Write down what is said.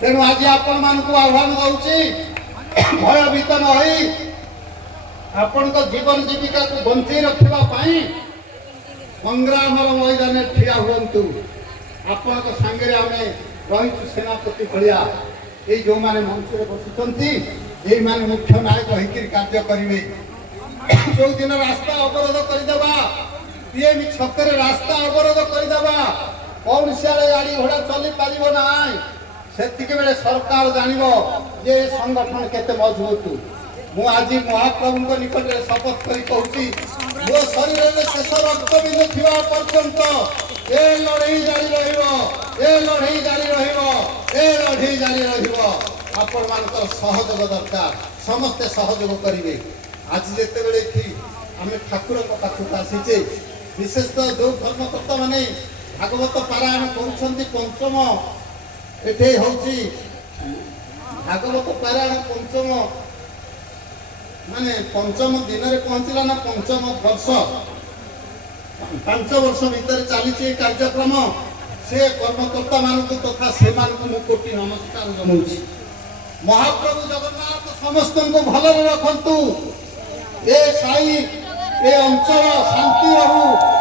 तेणु आज आपण मानक आह्वान दूसरी भयभीत न आपण जीवन जीविका को बंची रखापी संग्राम मैदान ठिया हूँ आपण सांगे आम रही सेनापति भाया ये जो मैंने मंच में बसुंच ये मैंने मुख्य नायक होकर कार्य करेंगे जो दिन रास्ता अवरोध करदे पीएम छक रास्ता अवरोध करदे कौन सियाड़े गाड़ी घोड़ा चली पार ना से सरकार जान ये संगठन केते मजबूत मु आज महाप्रभु निकट में शपथ कर कहूँ मो शरीर में शेष रक्त बिंदु थी पर्यंत ए लड़ई जारी लड़ई जारी लड़ई जारी आपण मान सहयोग दरकार समस्ते सहयोग करेंगे आज जिते कि आम ठाकुर पाखक आसीचे विशेषतः जो धर्मकर्ता माने भागवत पारायण कर पंचम एठे होची भागवत पारायण पंचम माने पंचम दिन में पहुंचला ना पंचम वर्ष 5 वर्ष भीतर चली कार्यक्रम से कर्मकर्ता मानक तथा से कोटि नमस्कार जनाऊँ महाप्रभु जगन्नाथ समस्त को भल रखु ए साई ए अंचल शांति रहू